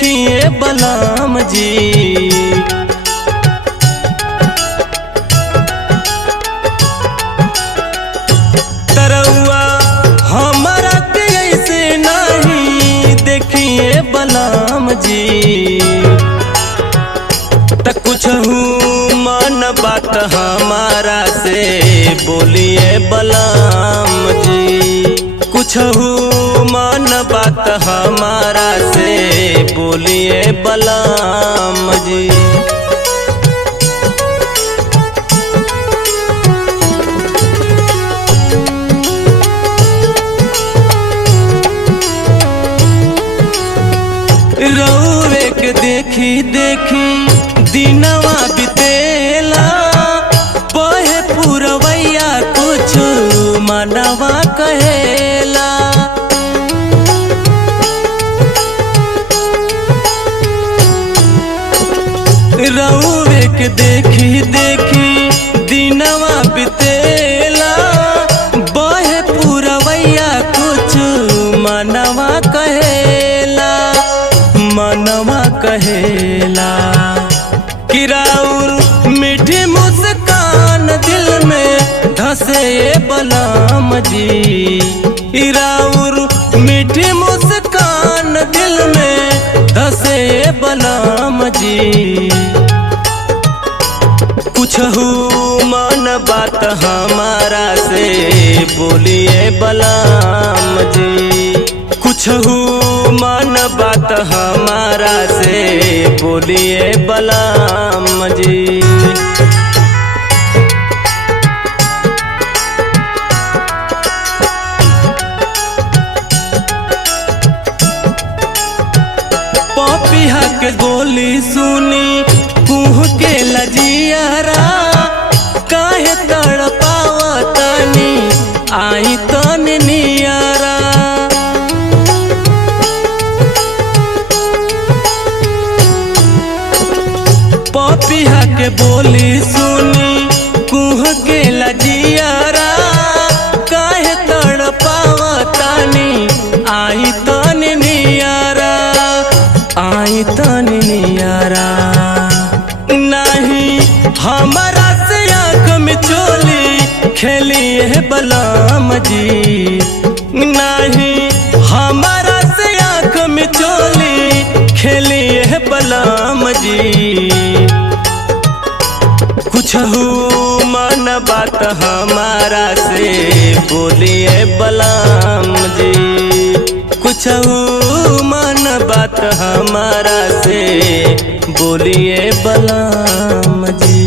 देखिए बलराम जी। तरौआ हमारा के ऐसे नहीं देखिए बलराम जी। त कुछ मन बात हमारा से बोलिए बलराम जी। कुछ मन बात हमारा से बोलिए बलराम जी। रउवे के देखी देखी दिनवा बितेला, बहे पुरवैया कुछ मनवा कहेला। रउवे के देखी देखी दिनवा बितेला, बहे पुरवैया कुछ मनवा कहेला। मनवा कहेला कि राउर मीठी मुस्कान दिल में धसे बलराम जी। राउर मीठी मुस्कान दिल में धसे बलराम जी। कुछ मन बात हमारा से बोलिए बलराम जी। कुछ मन बात हमारा से बोलिए बलराम जी। पपिहा के गोली सुनी कुह के लजियारा, काहे तड़पावतनी आई तन नियारा। पपिहा के बोली सुनी कुह के लजियारा, काहे तड़पावतनी आई तन नियारा। आई तन नियारा नहीं हमारा से आँख में चोली खेलिए बलराम जी। नहीं हमारा से आँख में चोली खेलिए बलराम जी। कुछ मन बात हमारा से बोलिए बलराम जी। कुछ मन बात हमारा से बोलिए बलराम जी।